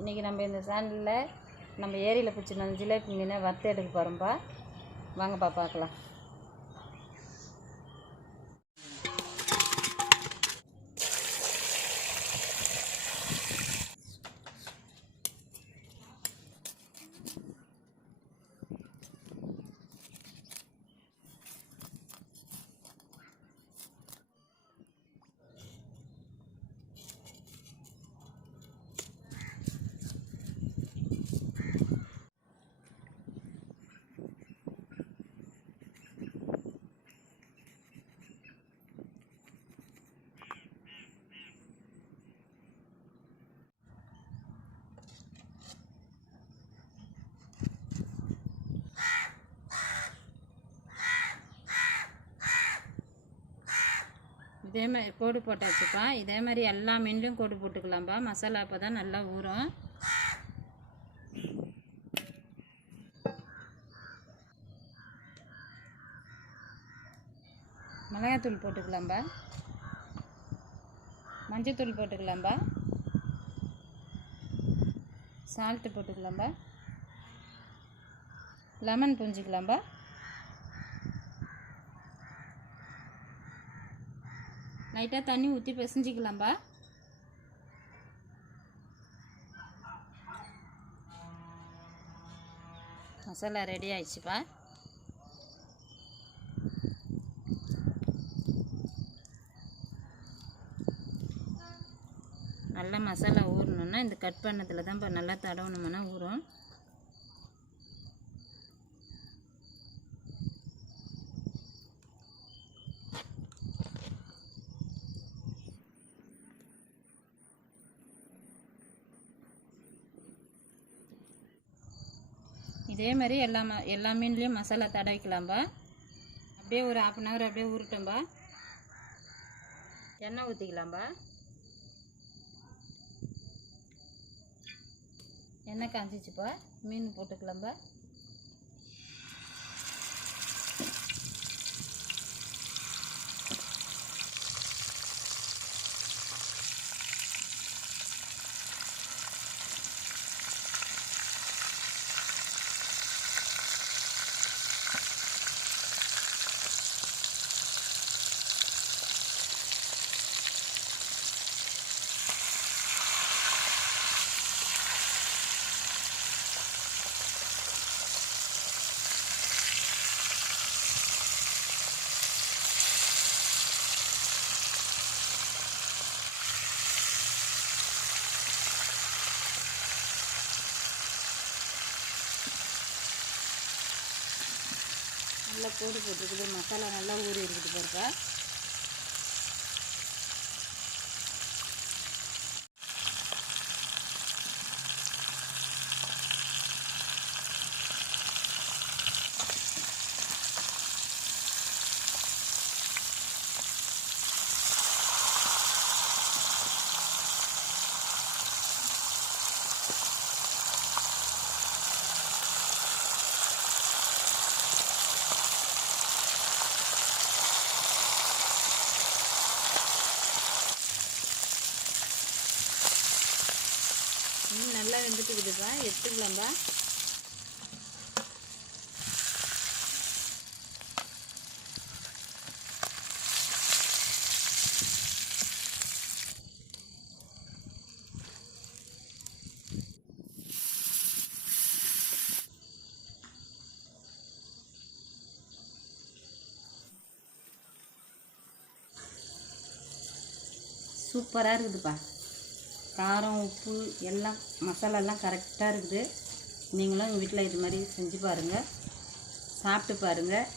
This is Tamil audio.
இன்றைக்கி நம்ம இந்த சேனலில் நம்ம ஏரியில் பிடிச்சிருந்த அந்த ஜிலேபி மீனை வறுத்து எடுக்க போகிறோம்ப்பா வாங்கப்பா பார்க்கலாம். இதே மாதிரி கோடு போட்டாச்சுப்பா. இதே மாதிரி எல்லா மீன்லையும் கோடு போட்டுக்கலாம்ப்பா மசாலா அப்போ தான் நல்லா ஊறும். மிளகாத்தூள் போட்டுக்கலாம்பா. மஞ்சத்தூள் போட்டுக்கலாம்ப்பா சால்ட்டு போட்டுக்கலாம்பா. லெமன் புரிஞ்சிக்கலாம்ப்பா லைட்டாக தண்ணி ஊற்றி பிசைஞ்சிக்கலாம்பா. மசாலா ரெடி ஆயிடுச்சுப்பா. நல்லா மசாலா ஊறணுன்னா இந்த கட் பண்ணதில் தான் நல்லா தடவணுமுன்னா ஊறும். இதே மாதிரி எல்லா ம எல்லா மீன்லேயும் மசாலா தடவிக்கலாம்பா. அப்படியே ஒரு ஹாஃப் அன் ஹவர் அப்படியே உருட்டோம்பா எண்ணெய் ஊற்றிக்கலாம்பா எண்ணெய் காஞ்சிச்சுப்பா. மீன் போட்டுக்கலாம்பா. நல்லா கோடு போட்டுருக்குது. மசாலா நல்லா ஊறி இருக்குது பாருப்பா. மீன் நல்லா வெந்துட்டுக்குதுப்பா எடுத்துக்கலாம்பா சூப்பராக இருக்குதுப்பா. காரம் உப்பு எல்லாம் மசாலாலாம் கரெக்டாக இருக்குது. நீங்களும் எங்கள் வீட்டில் இது மாதிரி செஞ்சு பாருங்கள் சாப்பிட்டு பாருங்கள்